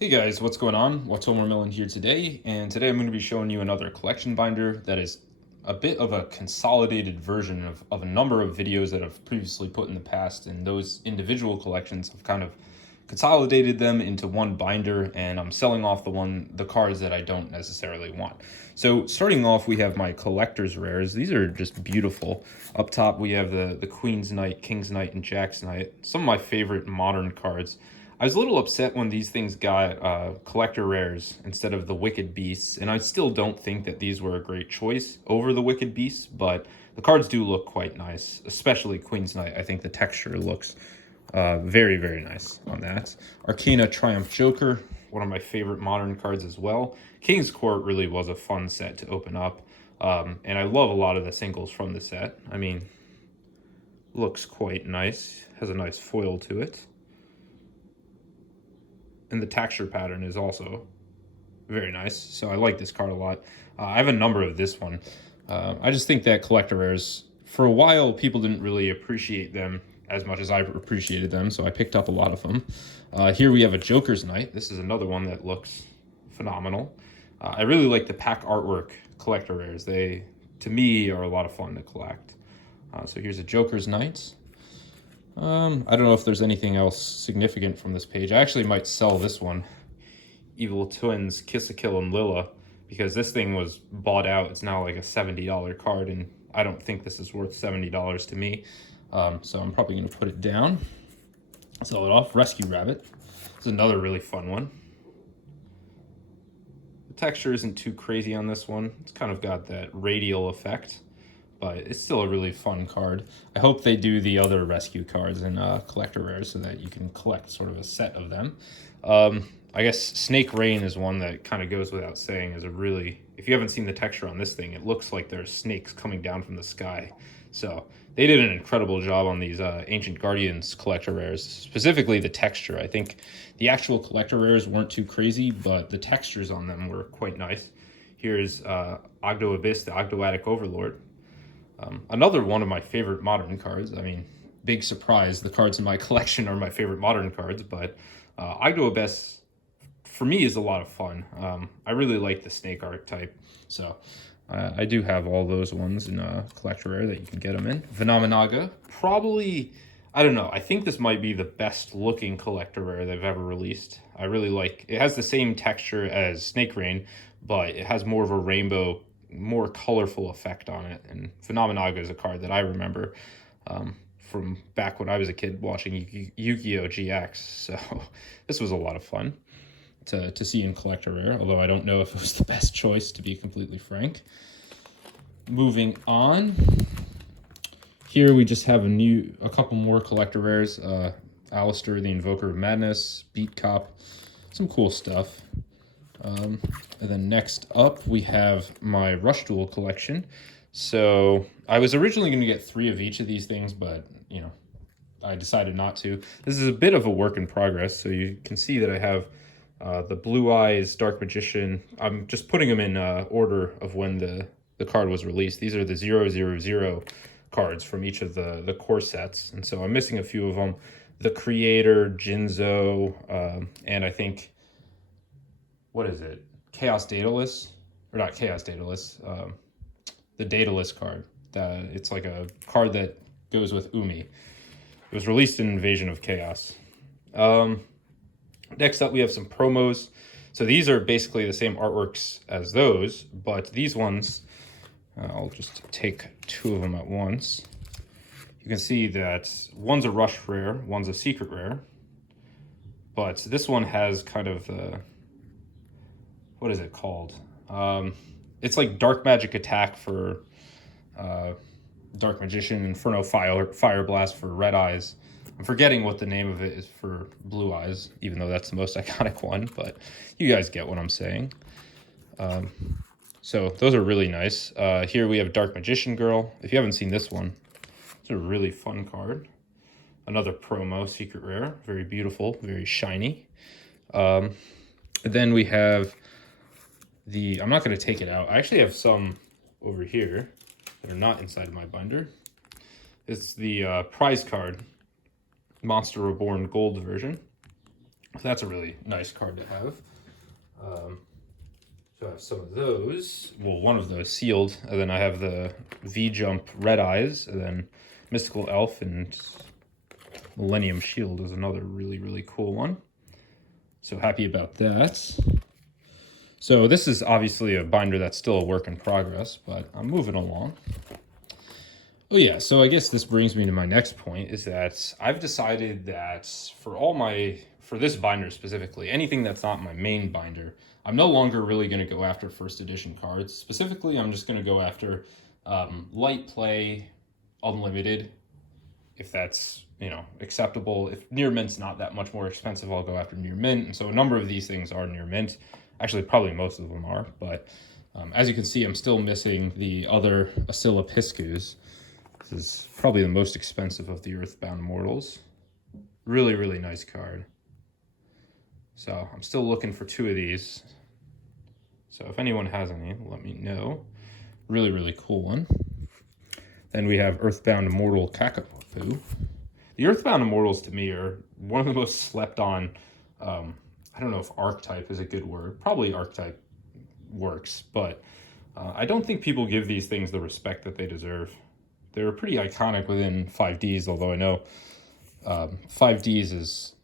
Hey guys, what's going on? Watomarmelon here today, and today I'm going to be showing you another collection binder that is a bit of a consolidated version of a number of videos that I've previously put in the past, and those individual collections have kind of consolidated them into one binder, and I'm selling off the cards that I don't necessarily want. So starting off, we have my collector's rares. These are just beautiful. Up top, we have the Queen's Knight, King's Knight, and Jack's Knight. Some of my favorite modern cards. I was a little upset when these things got collector rares instead of the Wicked Beasts, and I still don't think that these were a great choice over the Wicked Beasts, but the cards do look quite nice, especially Queen's Knight. I think the texture looks very, very nice on that. Arcana Triumph Joker, one of my favorite modern cards as well. King's Court really was a fun set to open up, and I love a lot of the singles from the set. I mean, looks quite nice, has a nice foil to it. And the texture pattern is also very nice, so I like this card a lot. I have a number of this one. I just think that collector rares, for a while, people didn't really appreciate them as much as I appreciated them, so I picked up a lot of them. Here we have a Joker's Knight. This is another one that looks phenomenal. I really like the pack artwork collector rares. They, to me, are a lot of fun to collect. So here's a Joker's Knight. I don't know if there's anything else significant from this page. I actually might sell this one, Evil Twins, Kiss a Kill, and Lilla, because this thing was bought out. It's now like a $70 card, and I don't think this is worth $70 to me. So I'm probably going to put it down, sell it off. Rescue Rabbit. It's another really fun one. The texture isn't too crazy on this one. It's kind of got that radial effect, but it's still a really fun card. I hope they do the other rescue cards in collector rares so that you can collect sort of a set of them. I guess Snake Rain is one that kind of goes without saying is a really, if you haven't seen the texture on this thing, it looks like there's snakes coming down from the sky. So they did an incredible job on these Ancient Guardians collector rares, specifically the texture. I think the actual collector rares weren't too crazy, but the textures on them were quite nice. Here's Ogdo Abyss, the Ogdoatic Overlord. Another one of my favorite modern cards. I mean, big surprise, the cards in my collection are my favorite modern cards, but Ogdo Abyss, for me, is a lot of fun. I really like the snake archetype, so I do have all those ones in collector rare that you can get them in. Phenomenaga, probably, I don't know, I think this might be the best looking collector rare they've ever released. I really like, it has the same texture as Snake Rain, but it has more of a rainbow, more colorful effect on it. And Phenomenaga is a card that I remember from back when I was a kid watching Yu-Gi-Oh! GX. So this was a lot of fun to see in collector rare, although I don't know if it was the best choice, to be completely frank. Moving on, here we just have a couple more collector rares. Alistair, the Invoker of Madness, Beat Cop, some cool stuff. And then next up, we have my Rush Duel collection. So I was originally going to get 3 of each of these things, but, you know, I decided not to. This is a bit of a work in progress, so you can see that I have the Blue Eyes, Dark Magician. I'm just putting them in order of when the card was released. These are the 000 cards from each of the core sets, and so I'm missing a few of them. The Creator, Jinzo, and I think, what is it? Chaos Daedalus? Or not Chaos Daedalus, the Daedalus card. It's like a card that goes with Umi. It was released in Invasion of Chaos. Next up, we have some promos. So these are basically the same artworks as those, but these ones, I'll just take 2 of them at once. You can see that one's a rush rare, one's a secret rare, but this one has kind of what is it called? It's like Dark Magic Attack for Dark Magician, Inferno Fire Blast for Red Eyes. I'm forgetting what the name of it is for Blue Eyes, even though that's the most iconic one, but you guys get what I'm saying. So those are really nice. Here we have Dark Magician Girl. If you haven't seen this one, it's a really fun card. Another promo, secret rare, very beautiful, very shiny. Then we have I'm not going to take it out. I actually have some over here that are not inside of my binder. It's the prize card, Monster Reborn Gold version. That's a really nice card to have. So I have some of those. Well, one of those sealed, and then I have the V-Jump Red Eyes, and then Mystical Elf and Millennium Shield is another really, really cool one. So happy about that. So this is obviously a binder that's still a work in progress, but I'm moving along. Oh yeah, so I guess this brings me to my next point, is that I've decided that for this binder specifically, anything that's not my main binder, I'm no longer really going to go after first edition cards. Specifically, I'm just going to go after light play, unlimited, if that's, acceptable. If near mint's not that much more expensive, I'll go after near mint. And so a number of these things are near mint. Actually, probably most of them are, but as you can see, I'm still missing the other Asilla Piscus. This is probably the most expensive of the Earthbound Immortals. Really, really nice card. So I'm still looking for 2 of these. So if anyone has any, let me know. Really, really cool one. Then we have Earthbound Immortal Kakapo. The Earthbound Immortals to me are one of the most slept on. I don't know if archetype is a good word. Probably archetype works, but I don't think people give these things the respect that they deserve. They're pretty iconic within 5Ds, although I know 5Ds is,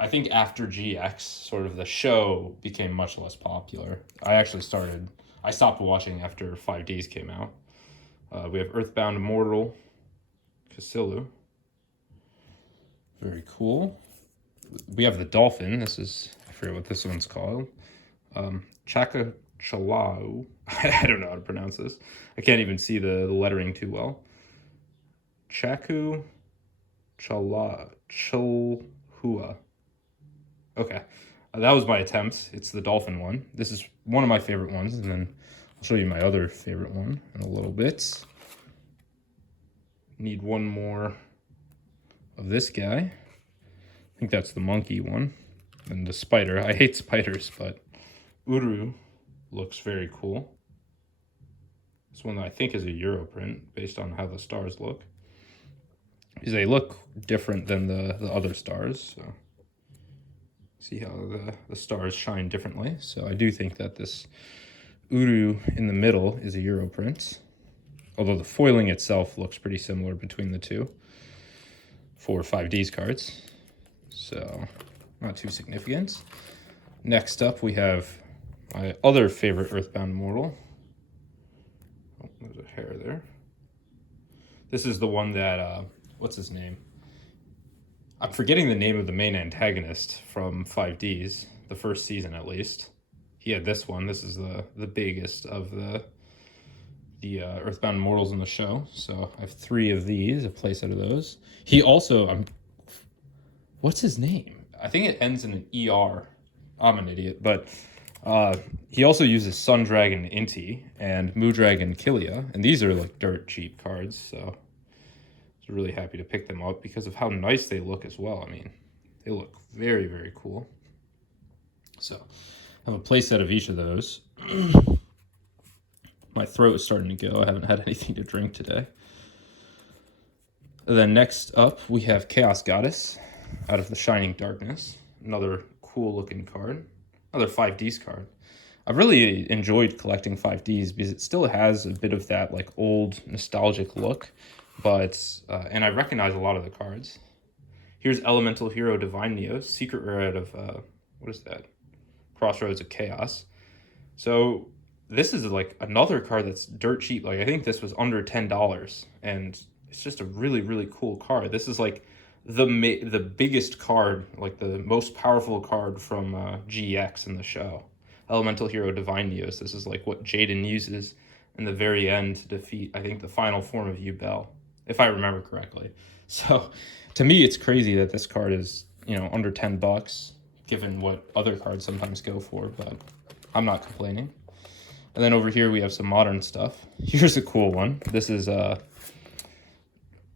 I think after GX, sort of the show became much less popular. I stopped watching after 5Ds came out. We have Earthbound Immortal Casilu. Very cool. We have the Dolphin. I forget what this one's called. Chaka Chalau. I don't know how to pronounce this. I can't even see the lettering too well. Chaku Chilhua. Okay. That was my attempt. It's the Dolphin one. This is one of my favorite ones, and then I'll show you my other favorite one in a little bit. Need one more of this guy. I think that's the monkey one. And the spider. I hate spiders, but Uru looks very cool. This one I think is a Euro print based on how the stars look. Because they look different than the other stars. So see how the stars shine differently. So I do think that this Uru in the middle is a Euro print. Although the foiling itself looks pretty similar between the two for 5Ds cards. So not too significant. Next up we have my other favorite Earthbound Immortal. Oh, there's a hair there. This is the one that, what's his name? I'm forgetting the name of the main antagonist from 5Ds, the first season at least. He had this one. This is the biggest of the Earthbound Immortals in the show. So I have 3 of these, a playset of those. He also, what's his name? I think it ends in an ER. I'm an idiot, but he also uses Sun Dragon Inti and Moo Dragon Killia, and these are like dirt cheap cards, so I was really happy to pick them up because of how nice they look as well. I mean, they look very, very cool. So I have a playset of each of those. My throat is starting to go. I haven't had anything to drink today. And then next up, we have Chaos Goddess out of the Shining Darkness. Another cool looking card. Another 5Ds card. I've really enjoyed collecting 5Ds because it still has a bit of that like old nostalgic look, but and I recognize a lot of the cards. Here's Elemental Hero Divine Neos, secret rare out of what is that? Crossroads of Chaos. So this is like another card that's dirt cheap. Like I think this was under $10, and it's just a really, really cool card. This is like the biggest card, like the most powerful card from GX in the show. Elemental Hero Divine Neos. This is like what Jaden uses in the very end to defeat, I think, the final form of Yubel, if I remember correctly. So to me, it's crazy that this card is, under $10, given what other cards sometimes go for, but I'm not complaining. And then over here we have some modern stuff. Here's a cool one. This is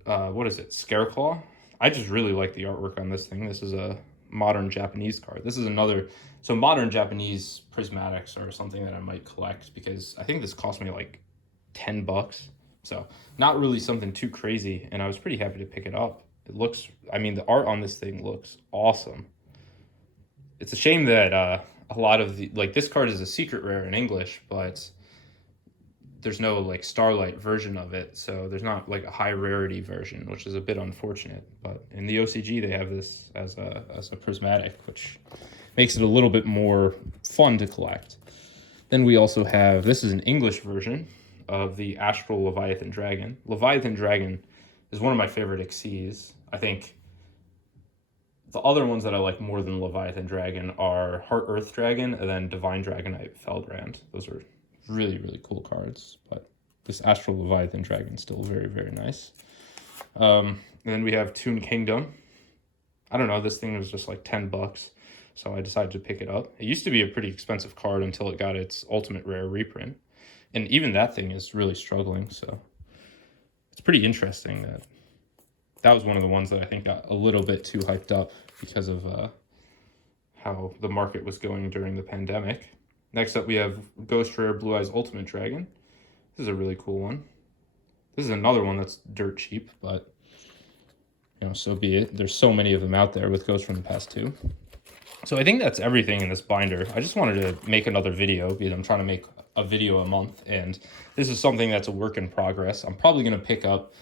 what is it? Scareclaw. I just really like the artwork on this thing. This is a modern Japanese card. This is another, so modern Japanese prismatics are something that I might collect because I think this cost me like $10. So not really something too crazy, and I was pretty happy to pick it up. It looks, I mean, the art on this thing looks awesome. It's a shame that a lot of the, like, this card is a secret rare in English, but there's no like Starlight version of it, so there's not like a high rarity version, which is a bit unfortunate. But in the OCG, they have this as a prismatic, which makes it a little bit more fun to collect. Then we also have, this is an English version of the Astral Leviathan Dragon. Leviathan Dragon is one of my favorite XCs. I think the other ones that I like more than Leviathan Dragon are Heart Earth Dragon and then Divine Dragonite Feldrand. Those are really, really cool cards, but this Astral Leviathan Dragon is still very, very nice. And then we have Toon Kingdom. I don't know, this thing was just like $10, so I decided to pick it up. It used to be a pretty expensive card until it got its ultimate rare reprint, and even that thing is really struggling, so it's pretty interesting that that was one of the ones that I think got a little bit too hyped up because of how the market was going during the pandemic. Next up, we have Ghost Rare Blue Eyes Ultimate Dragon. This is a really cool one. This is another one that's dirt cheap, but you know, so be it. There's so many of them out there with Ghosts from the Past 2. So I think that's everything in this binder. I just wanted to make another video because I'm trying to make a video a month, and this is something that's a work in progress. I'm probably going to pick up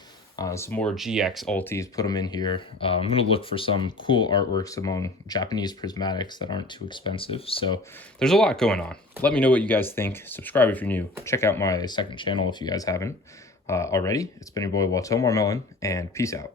some more GX ultis, put them in here. I'm going to look for some cool artworks among Japanese prismatics that aren't too expensive. So there's a lot going on. Let me know what you guys think. Subscribe if you're new. Check out my second channel if you guys haven't already. It's been your boy Watomarmelon, and peace out.